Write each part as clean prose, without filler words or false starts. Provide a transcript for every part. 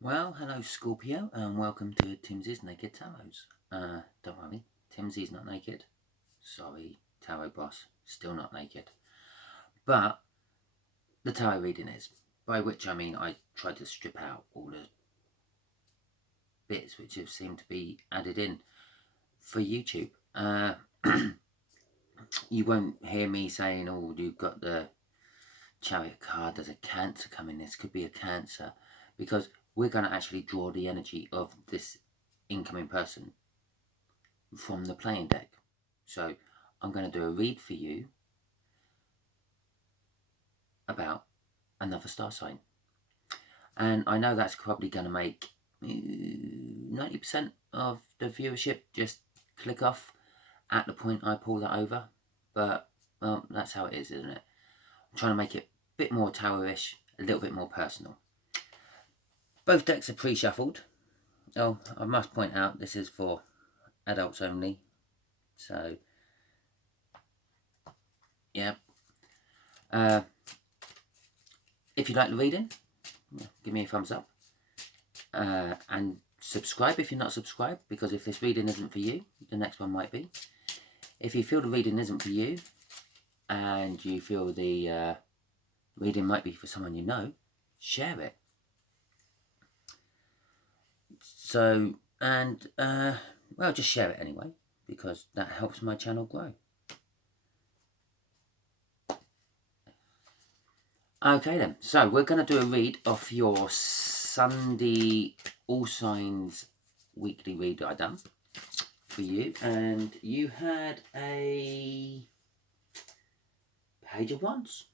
Well, hello Scorpio, and welcome to Timsy's Naked Tarots. Don't worry, Timsy's not naked. Sorry, Tarot Boss, still not naked. But the tarot reading is, by which I mean I tried to strip out all the bits which have seemed to be added in for YouTube. You won't hear me saying, oh, you've got the Chariot card, there's a Cancer coming, this could be a Cancer, because we're going to actually draw the energy of this incoming person from the playing deck. So I'm going to do a read for you about another star sign. And I know that's probably going to make 90% of the viewership just click off at the point I pull that over. But, well, that's how it is, isn't it? I'm trying to make it a bit more tarot-ish, a little bit more personal. Both decks are pre-shuffled. Oh, I must point out this is for adults only. So, yeah. If you like the reading, give me a thumbs up. And subscribe if you're not subscribed, because if this reading isn't for you, the next one might be. If you feel the reading isn't for you, and you feel the reading might be for someone you know, share it. So, and, well, just share it anyway, because that helps my channel grow. Okay then, so we're going to do a read of your Sunday All Signs weekly read that I done for you, and you had a Page of Wands.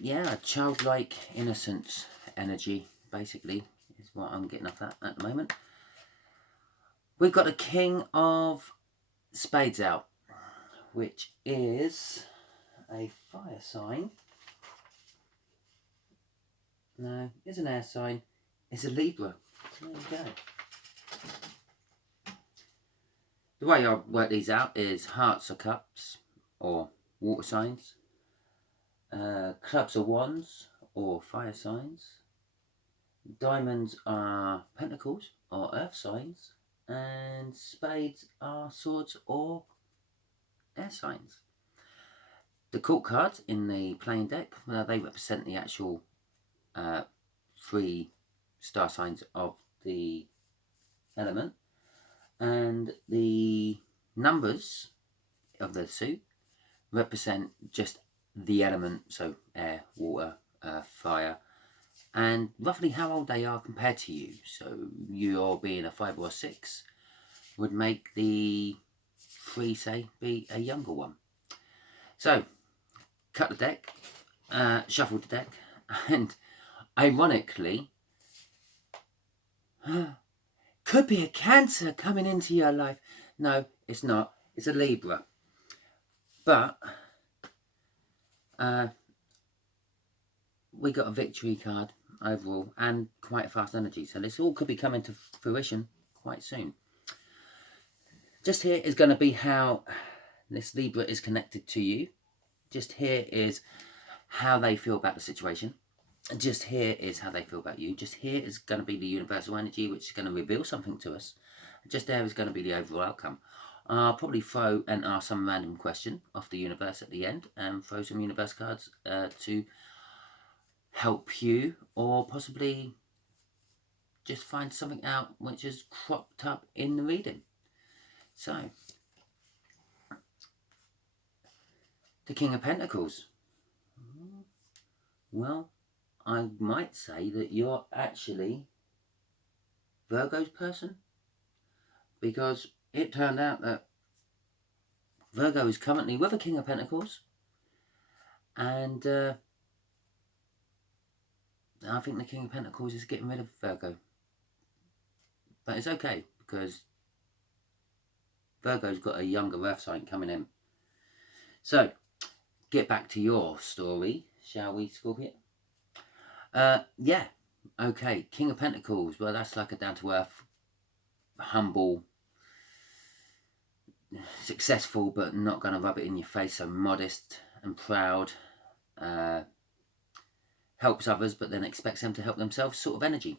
Yeah, childlike innocence energy, basically, is what I'm getting off that at the moment. We've got a King of Spades out, which is a fire sign. No, it's an air sign. It's a Libra. There you go. The way I work these out is hearts are cups, or water signs. Clubs are wands, or fire signs. Diamonds are pentacles, or earth signs. And spades are swords, or air signs. The court cards in the playing deck, well, they represent the actual 3 star signs of the element, and the numbers of the suit represent just the element, so air, water, fire, and roughly how old they are compared to you. So you're being a 5 or 6 would make the 3, say, be a younger one. So cut the deck, shuffle the deck, and ironically, could be a Cancer coming into your life. No, it's not. It's a Libra. But we got a victory card overall and quite fast energy. So this all could be coming to fruition quite soon. Just here is going to be how this Libra is connected to you. Just here is how they feel about the situation. Just here is how they feel about you. Just here is going to be the universal energy, which is going to reveal something to us. Just there is going to be the overall outcome. I'll probably throw and ask some random question off the universe at the end, and throw some universe cards to help you, or possibly just find something out which is cropped up in the reading. So, the King of Pentacles. Well, I might say that you're actually Virgo's person, because it turned out that Virgo is currently with a King of Pentacles, and I think the King of Pentacles is getting rid of Virgo. But it's okay, because Virgo's got a younger earth sign coming in. So, get back to your story, shall we, Scorpio? Yeah, okay, King of Pentacles. Well, that's like a down-to-earth, humble, successful, but not going to rub it in your face, so modest and proud. helps others but then expects them to help themselves sort of energy.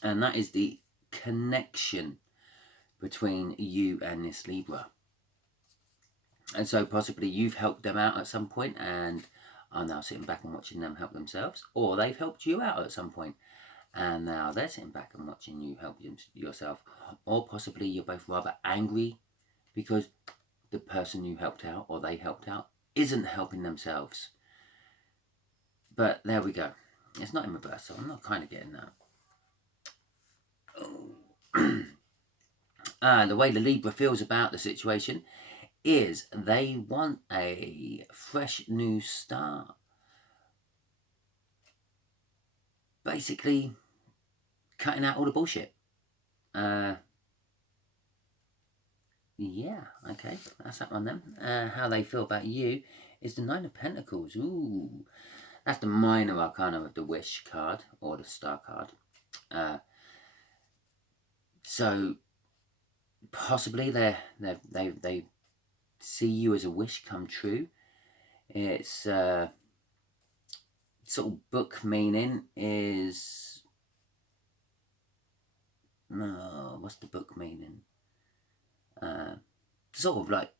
And that is the connection between you and this Libra. And so possibly you've helped them out at some point and are now sitting back and watching them help themselves, or they've helped you out at some point and now they're sitting back and watching you help yourself. Or possibly you're both rather angry because the person you helped out or they helped out isn't helping themselves. But there we go. It's not in reverse, so I'm not kind of getting that. The way the Libra feels about the situation is they want a fresh new start. Basically, cutting out all the bullshit. Yeah, okay, that's that one then. How they feel about you is the Nine of Pentacles. Ooh, that's the minor arcana of the Wish card or the Star card. So possibly they see you as a wish come true. It's sort of book meaning is no. What's the book meaning? Sort of like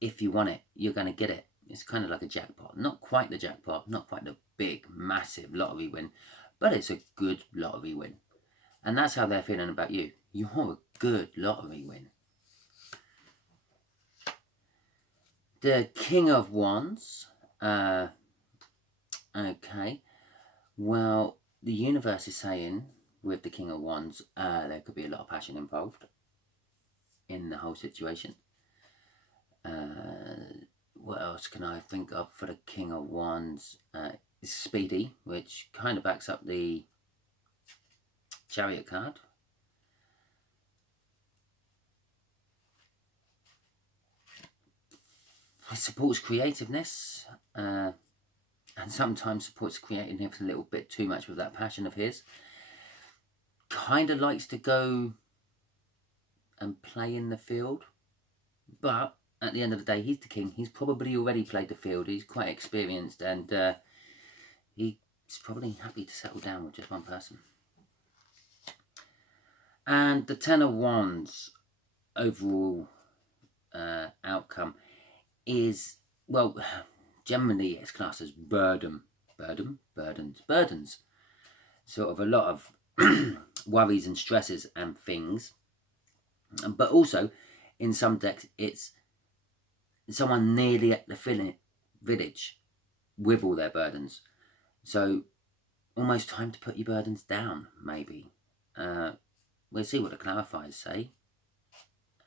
if you want it, you're going to get it. It's kind of like a jackpot. Not quite the jackpot, not quite the big, massive lottery win, but it's a good lottery win. And that's how they're feeling about you. You're a good lottery win. The King of Wands. Okay. Well, the universe is saying with the King of Wands, there could be a lot of passion involved in the whole situation. What else can I think of for the King of Wands? Speedy, which kind of backs up the Chariot card. It supports creativeness, and sometimes supports creativeness a little bit too much with that passion of his. Kind of likes to go and play in the field, but at the end of the day, he's the king. He's probably already played the field. He's quite experienced, and he's probably happy to settle down with just one person. And the Ten of Wands overall outcome is, well, generally it's classed as burdens. Sort of a lot of worries and stresses and things. But also, in some decks, it's someone nearly at the village with all their burdens. So, almost time to put your burdens down, maybe. We'll see what the clarifiers say.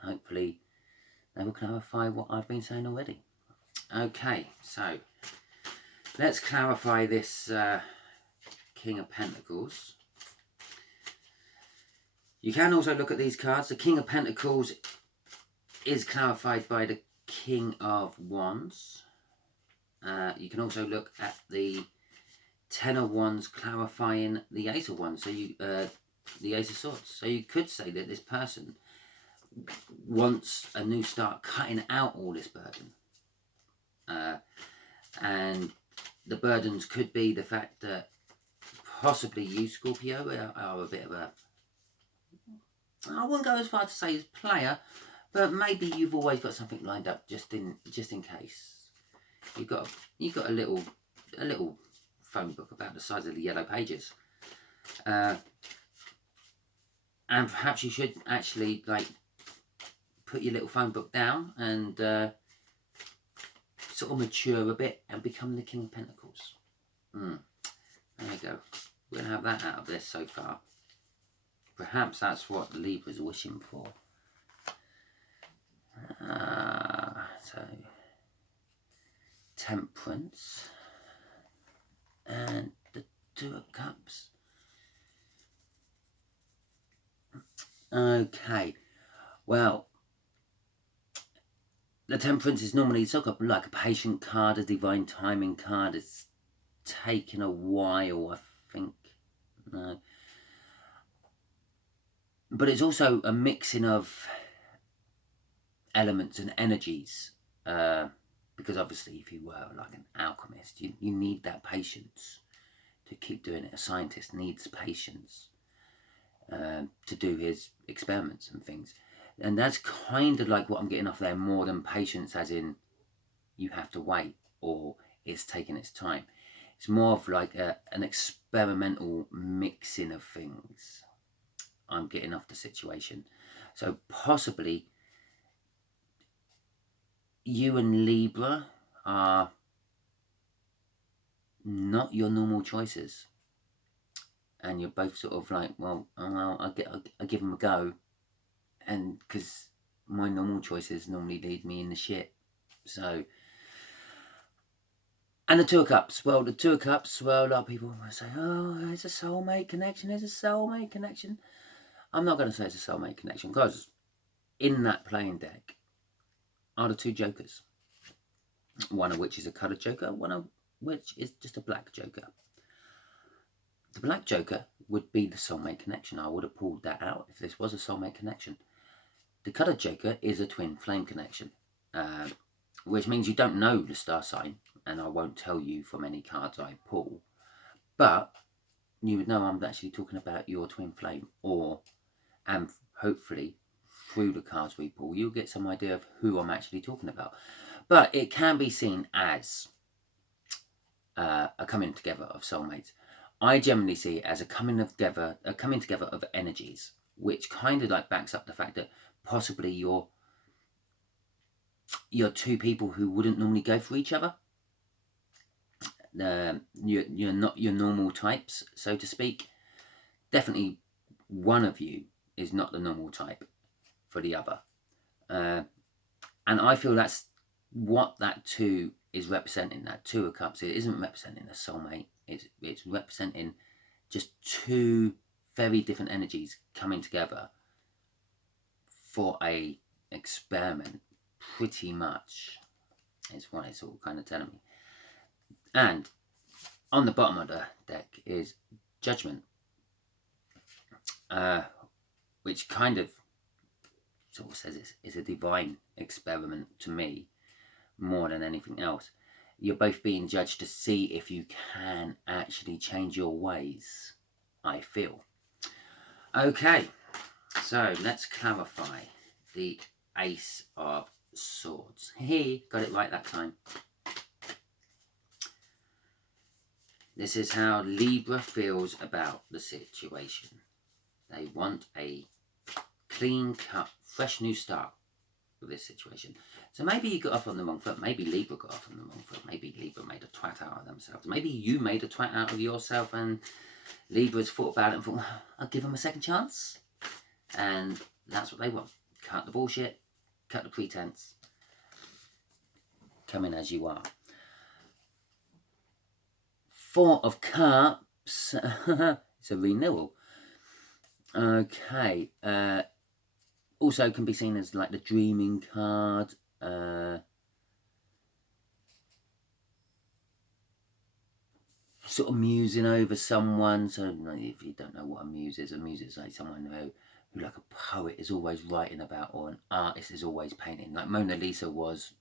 Hopefully, they will clarify what I've been saying already. Okay, so let's clarify this King of Pentacles. You can also look at these cards. The King of Pentacles is clarified by the King of Wands. You can also look at the Ten of Wands clarifying the Ace of Wands. So you, the Ace of Swords. So you could say that this person wants a new start, cutting out all this burden. And the burdens could be the fact that possibly you, Scorpio, are a bit of a, I wouldn't go as far to say as player, but maybe you've always got something lined up just in case. You've got a little phone book about the size of the Yellow Pages. And perhaps you should actually like put your little phone book down and sort of mature a bit and become the King of Pentacles. There you go. We're going to have that out of this so far. Perhaps that's what Libra's wishing for. So, Temperance and the Two of Cups. Okay, well, the Temperance is normally sort of like a patient card, a divine timing card. It's taken a while, I think. No. But it's also a mixing of elements and energies. Because obviously if you were like an alchemist scientist. You need that patience to keep doing it. A scientist needs patience to do his experiments and things. And that's kind of like what I'm getting off there, more than patience as in you have to wait or it's taking its time. It's more of like an experimental mixing of things I'm getting off the situation. So possibly you and Libra are not your normal choices. And you're both sort of like, well, I'll give them a go. And because my normal choices normally lead me in the shit. So... And the Two of Cups. Well, the Two of Cups, well, a lot of people will say, oh, it's a soulmate connection, it's a soulmate connection. I'm not going to say it's a soulmate connection, because in that playing deck are the two jokers. One of which is a coloured joker, one of which is just a black joker. The black joker would be the soulmate connection. I would have pulled that out if this was a soulmate connection. The coloured joker is a twin flame connection, which means you don't know the star sign. And I won't tell you from any cards I pull, but you would know I'm actually talking about your twin flame, and hopefully through the cards we pull, you'll get some idea of who I'm actually talking about. But it can be seen as a coming together of soulmates. I generally see it as a coming together of energies, which kind of like backs up the fact that possibly you're two people who wouldn't normally go for each other. You're not your normal types, so to speak. Definitely one of you is not the normal type for the other. And I feel that's what that two is representing. That Two of Cups, it isn't representing a soulmate. It's representing just two very different energies coming together for a experiment, pretty much, is what it's all kind of telling me. And on the bottom of the deck is Judgment, which kind of sort of says it's a divine experiment to me more than anything else. You're both being judged to see if you can actually change your ways, I feel. Okay, so let's clarify the Ace of Swords. He got it right that time. This is how Libra feels about the situation. They want a clean cut, fresh new start with this situation. So maybe you got off on the wrong foot. Maybe Libra got off on the wrong foot. Maybe Libra made a twat out of themselves. Maybe you made a twat out of yourself and Libra's thought about it and thought, I'll give them a second chance. And that's what they want. Cut the bullshit, cut the pretense. Come in as you are. Four of Cups. It's a renewal. Okay. Also can be seen as like the dreaming card. Sort of musing over someone. So if you don't know what a muse is like someone who like a poet is always writing about, or an artist is always painting. Like Mona Lisa was...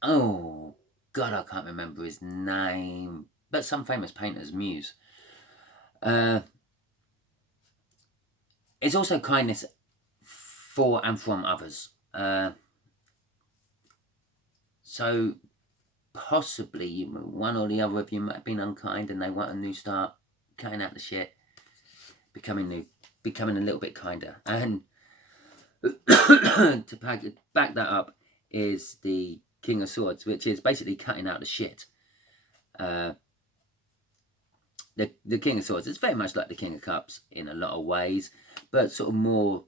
Oh, God, I can't remember his name. But some famous painter's muse. It's also kindness for and from others. So possibly one or the other of you might have been unkind and they want a new start, cutting out the shit, becoming a little bit kinder. And to back that up is the King of Swords, which is basically cutting out the shit. The King of Swords is very much like the King of Cups in a lot of ways, but sort of more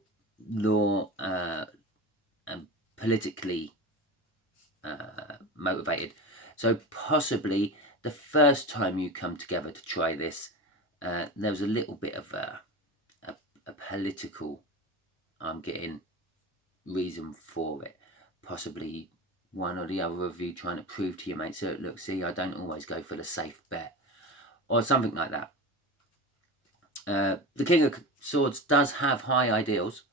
law and politically motivated. So possibly the first time you come together to try this, there was a little bit of a political, I'm getting, reason for it. Possibly one or the other of you trying to prove to your mates, so look, see, I don't always go for the safe bet, or something like that. The King of Swords does have high ideals,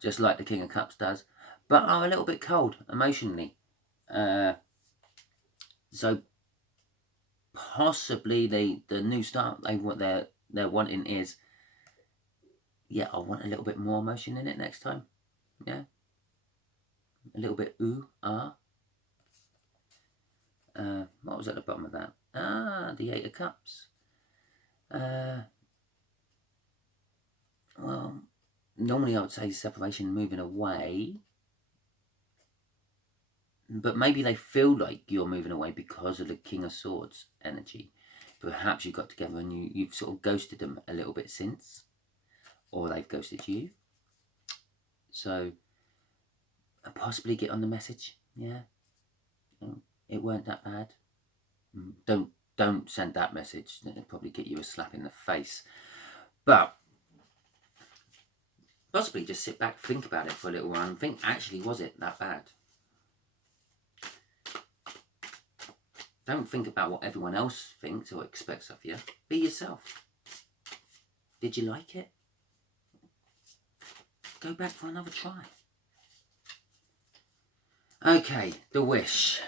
just like the King of Cups does, but are a little bit cold emotionally. So possibly the new start they're wanting is, yeah, I want a little bit more emotion in it next time. Yeah, a little bit what was at the bottom of that? The Eight of Cups. Well, normally I would say separation, moving away. But maybe they feel like you're moving away because of the King of Swords energy. Perhaps you got together and you've sort of ghosted them a little bit since. Or they've ghosted you. So, possibly get on the message. Yeah. It weren't that bad. Don't send that message. It'll probably get you a slap in the face. But possibly just sit back, think about it for a little while and think, actually, was it that bad? Don't think about what everyone else thinks or expects of you. Be yourself. Did you like it? Go back for another try. Okay, the wish.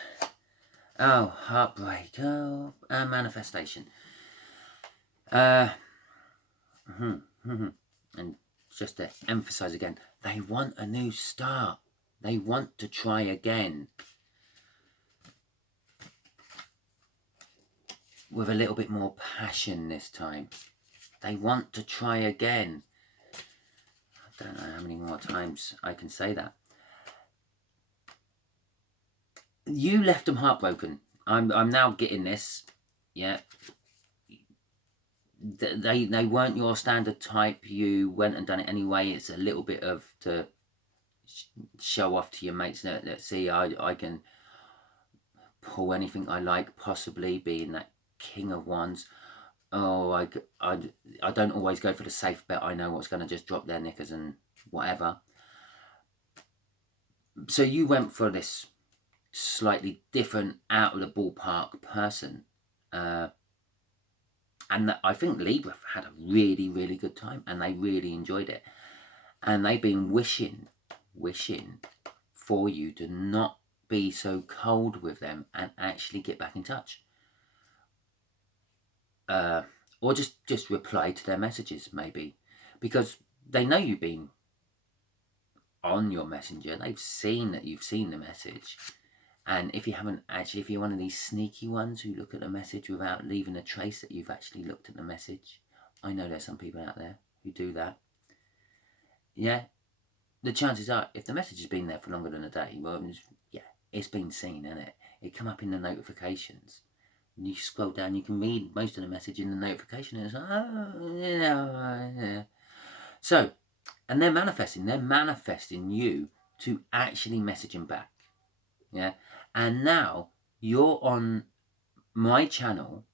Oh, heartbreak. Oh, manifestation. And just to emphasize again, they want a new start. They want to try again. With a little bit more passion this time. They want to try again. I don't know how many more times I can say that. You left them heartbroken. I'm now getting this. Yeah. They weren't your standard type. You went and done it anyway. It's a little bit of to show off to your mates. Let's see, I can pull anything I like, possibly being that King of Wands. Oh, I don't always go for the safe bet. I know what's going to just drop their knickers and whatever. So you went for this slightly different, out of the ballpark person. And I think Libra had a really, really good time. And they really enjoyed it. And they've been wishing for you to not be so cold with them and actually get back in touch. Or just reply to their messages, maybe. Because they know you've been on your messenger. They've seen that you've seen the message. And if you haven't actually, if you're one of these sneaky ones who look at the message without leaving a trace that you've actually looked at the message. I know there's some people out there who do that. Yeah. The chances are, if the message has been there for longer than a day, well, yeah, it's been seen, isn't it? It come up in the notifications. And you scroll down, you can read most of the message in the notification, and it's like, oh, yeah. So, and they're manifesting you to actually message them back. Yeah. And now you're on my channel,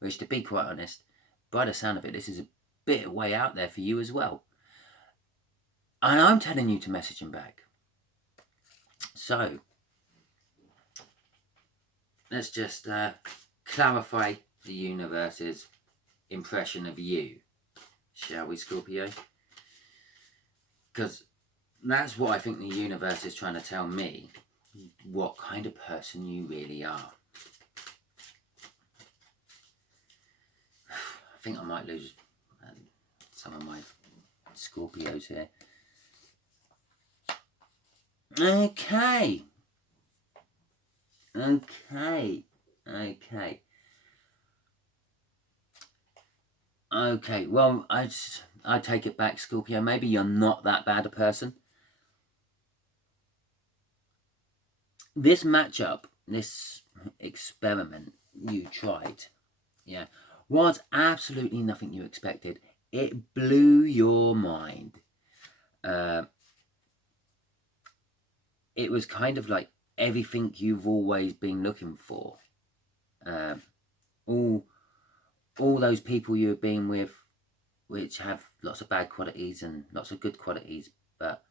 which, to be quite honest, by the sound of it, this is a bit way out there for you as well. And I'm telling you to message them back. So, let's just clarify the universe's impression of you, shall we, Scorpio? Because that's what I think the universe is trying to tell me, what kind of person you really are. I think I might lose some of my Scorpios here. Okay. Well, I take it back, Scorpio. Maybe you're not that bad a person. This matchup, this experiment you tried, yeah, was absolutely nothing you expected. It blew your mind. It was kind of like everything you've always been looking for. All those people you've been with, which have lots of bad qualities and lots of good qualities, but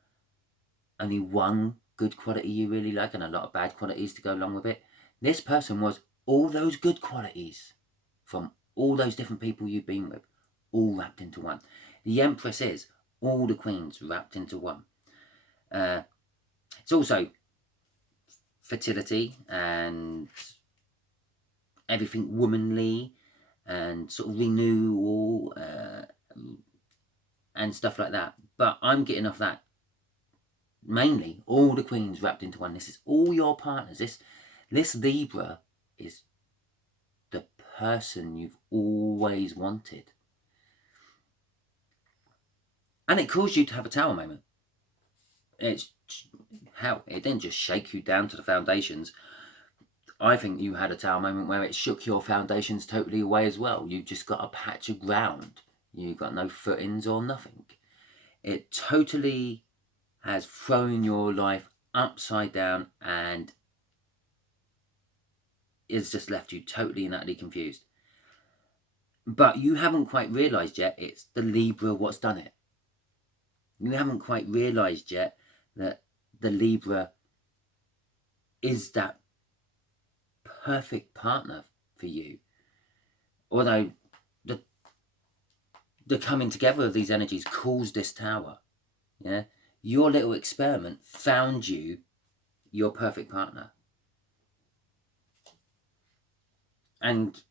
only one good quality you really like and a lot of bad qualities to go along with it. This person was all those good qualities from all those different people you've been with, all wrapped into one. The Empress is all the queens wrapped into one. It's also fertility and everything womanly and sort of renewal and stuff like that. But I'm getting off that mainly all the queens wrapped into one. This is all your partners. This Libra is the person you've always wanted. And it caused you to have a tower moment. It didn't just shake you down to the foundations. I think you had a tower moment where it shook your foundations totally away as well. You just got a patch of ground. You got no footings or nothing. It totally has thrown your life upside down and it's just left you totally and utterly confused. But you haven't quite realised yet it's the Libra what's done it. You haven't quite realised yet that the Libra is that perfect partner for you. Although the coming together of these energies caused this tower. Yeah, your little experiment found you your perfect partner. And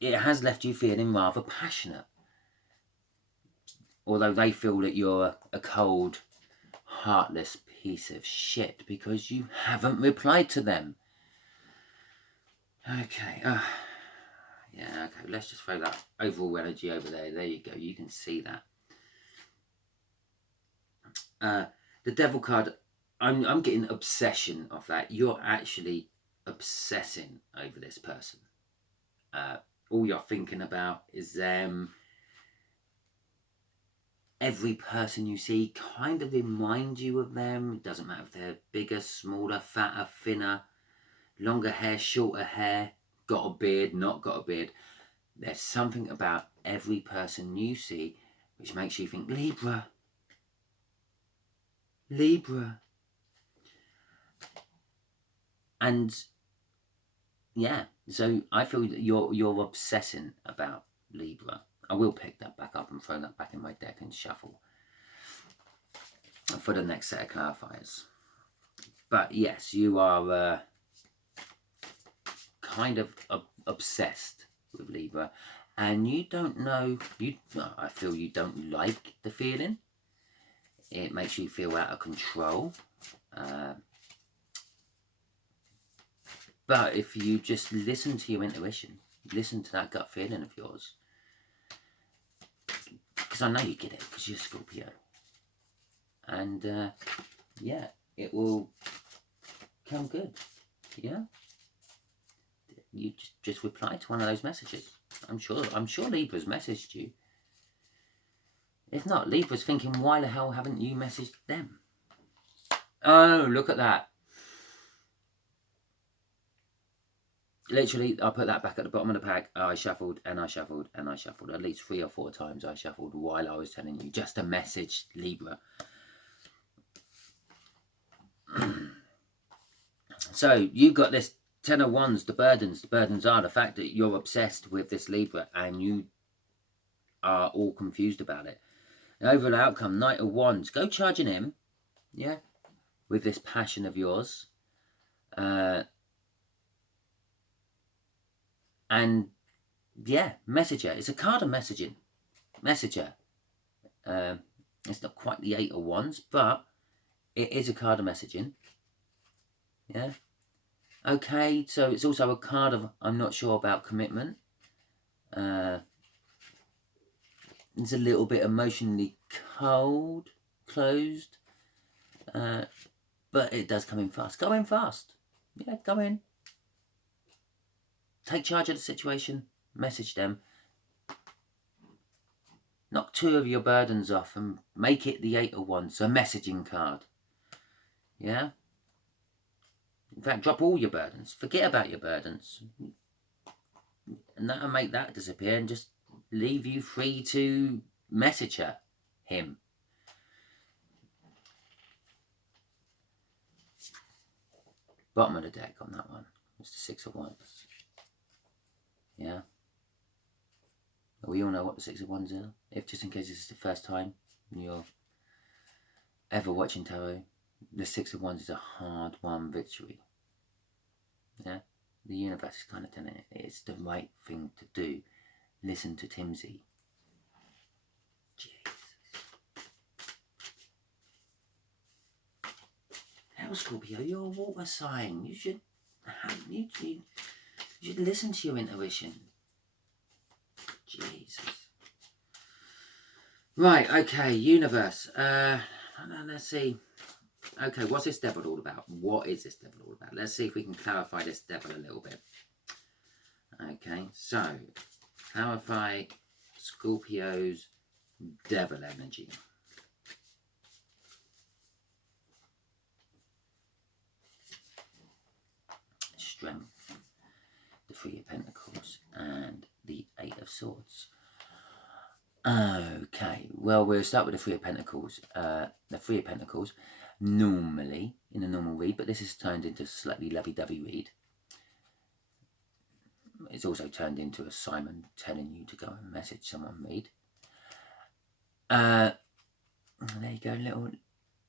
it has left you feeling rather passionate. Although they feel that you're a cold, heartless piece of shit because you haven't replied to them. Okay. Yeah, okay. Let's just throw that overall energy over there. There you go. You can see that. The Devil card, I'm getting obsession of that. You're actually obsessing over this person. All you're thinking about is them. Every person you see kind of reminds you of them. It doesn't matter if they're bigger, smaller, fatter, thinner, longer hair, shorter hair, got a beard, not got a beard. There's something about every person you see which makes you think, Libra. Libra. And yeah, so I feel that you're obsessing about Libra. I will pick that back up and throw that back in my deck and shuffle for the next set of clarifiers. But yes, you are kind of obsessed with Libra, and you don't know. I feel you don't like the feeling. It makes you feel out of control. But if you just listen to your intuition, listen to that gut feeling of yours. Because I know you get it, because you're Scorpio. And yeah, it will come good. Yeah? You just reply to one of those messages. I'm sure Libra's messaged you. If not, Libra's thinking, why the hell haven't you messaged them? Oh, look at that. Literally, I put that back at the bottom of the pack. I shuffled and I shuffled and I shuffled. At least 3 or 4 times I shuffled while I was telling you just a message, Libra. So, you've got this 10 of Wands, the burdens. The burdens are the fact that you're obsessed with this Libra and you are all confused about it. The overall outcome, Knight of Wands. Go charging him, yeah, with this passion of yours. And yeah, messenger. It's a card of messaging. Messenger. It's not quite the 8 of Wands, but it is a card of messaging. Yeah. Okay, so it's also a card of I'm not sure about commitment. It's a little bit emotionally cold, closed. But it does come in fast. Go in fast. Yeah, go in. Take charge of the situation. Message them. Knock 2 of your burdens off and make it the 8 of Wands. A messaging card. Yeah? In fact, drop all your burdens. Forget about your burdens. And that'll make that disappear and just leave you free to message her. Him. Bottom of the deck on that one. It's the 6 of Wands. Yeah? We all know what the 6 of Wands are. If just in case this is the first time you're ever watching tarot, the 6 of Wands is a hard-won victory. Yeah? The universe is kind of telling it it's the right thing to do. Listen to Timsy. Jesus. Hell, Scorpio, you're a water sign. You should listen to your intuition. Jesus. Right, okay, universe. Let's see. Okay, what's this devil all about? What is this devil all about? Let's see if we can clarify this devil a little bit. Okay, so clarify Scorpio's devil energy. Strength, the Three of Pentacles, and the Eight of Swords. Okay, well, we'll start with the Three of Pentacles. The Three of Pentacles, normally, in a normal read, but this is turned into a slightly lovey-dovey read. It's also turned into a Simon telling you to go and message someone read. There you go,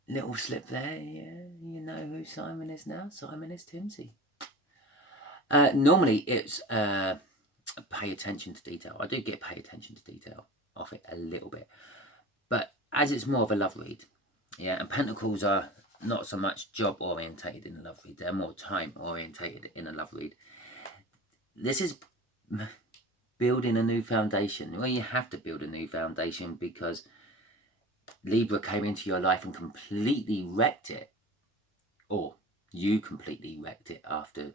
little slip there. Yeah, you know who Simon is now. Simon is Timsy. Normally, it's pay attention to detail. I do get pay attention to detail off it a little bit, but as it's more of a love read, yeah, and Pentacles are not so much job orientated in a love read, they're more time orientated in a love read. This is building a new foundation. Well, you have to build a new foundation because Libra came into your life and completely wrecked it, or you completely wrecked it after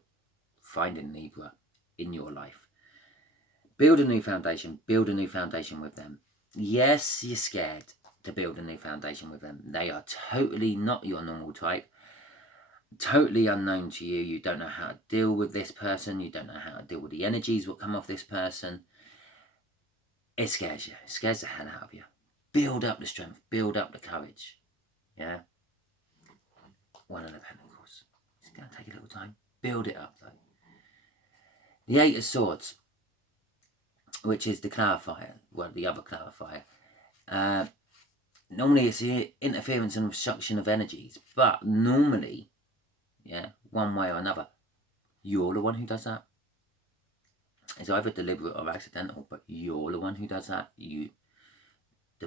finding Libra in your life. Build a new foundation. Build a new foundation with them. Yes, you're scared to build a new foundation with them. They are totally not your normal type. Totally unknown to you. You don't know how to deal with this person. You don't know how to deal with the energies that come off this person. It scares you. It scares the hell out of you. Build up the strength. Build up the courage. Yeah? One of the Pentacles. It's going to take a little time. Build it up, though. The Eight of Swords, which is the clarifier, well, the other clarifier. Normally it's the interference and obstruction of energies, but normally, yeah, one way or another, you're the one who does that. It's either deliberate or accidental, but you're the one who does that. The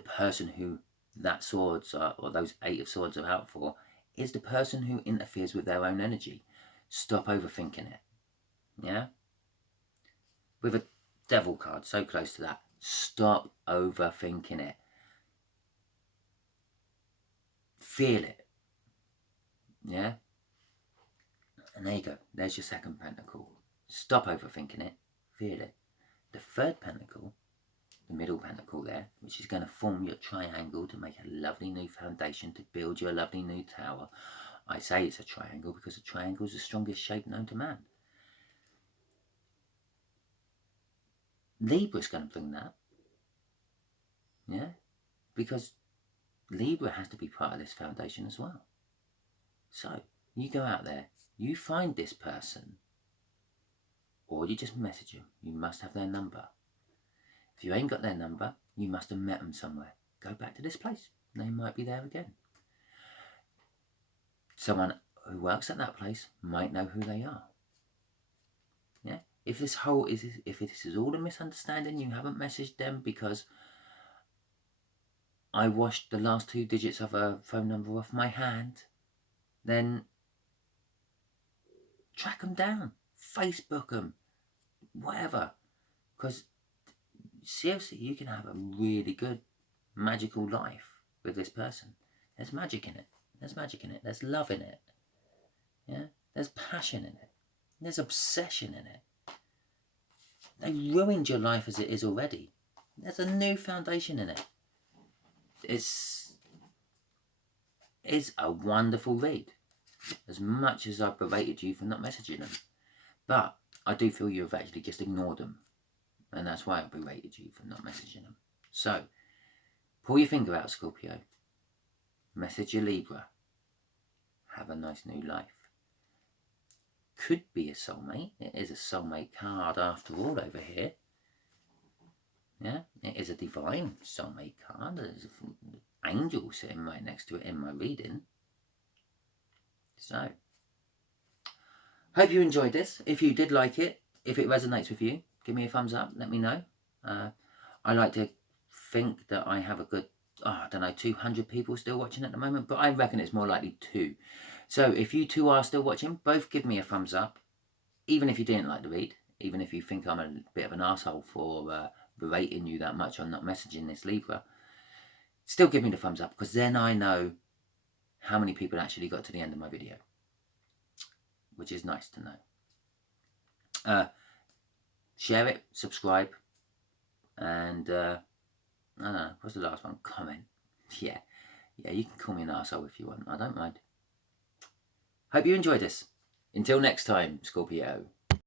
person who that swords are, or those Eight of Swords are out for, is the person who interferes with their own energy. Stop overthinking it. Yeah? With a Devil card so close to that, stop overthinking it. Feel it. Yeah? And there you go. There's your second Pentacle. Stop overthinking it. Feel it. The third Pentacle, the middle Pentacle there, which is going to form your triangle to make a lovely new foundation to build your lovely new tower. I say it's a triangle because a triangle is the strongest shape known to man. Libra's going to bring that. Yeah? Because Libra has to be part of this foundation as well. So, you go out there, you find this person, or you just message them. You must have their number. If you ain't got their number, you must have met them somewhere. Go back to this place. They might be there again. Someone who works at that place might know who they are. Yeah? If this is all a misunderstanding, you haven't messaged them because I washed the last 2 digits of a phone number off my hand, then track them down, Facebook them, whatever. Because seriously, you can have a really good magical life with this person. There's magic in it. There's magic in it. There's love in it. Yeah? There's passion in it. There's obsession in it. They ruined your life as it is already. There's a new foundation in it. It's a wonderful read. As much as I've berated you for not messaging them. But I do feel you've actually just ignored them. And that's why I berated you for not messaging them. So, pull your finger out, Scorpio. Message your Libra. Have a nice new life. Could be a soulmate. It is a soulmate card after all over here. Yeah, it is a divine soulmate card. There's an angel sitting right next to it in my reading. So, Hope you enjoyed this. If you did like it, if it resonates with you, give me a thumbs up. Let me know. I like to think that I have a good, I don't know, 200 people still watching at the moment, but I reckon it's more likely 2. So if you 2 are still watching, both give me a thumbs up, even if you didn't like the read, even if you think I'm a bit of an asshole for berating you that much on not messaging this Libra, still give me the thumbs up, because then I know how many people actually got to the end of my video, which is nice to know. Share it, subscribe, and I don't know, what's the last one? Comment. Yeah, you can call me an arsehole if you want. I don't mind. Hope you enjoyed this. Until next time, Scorpio.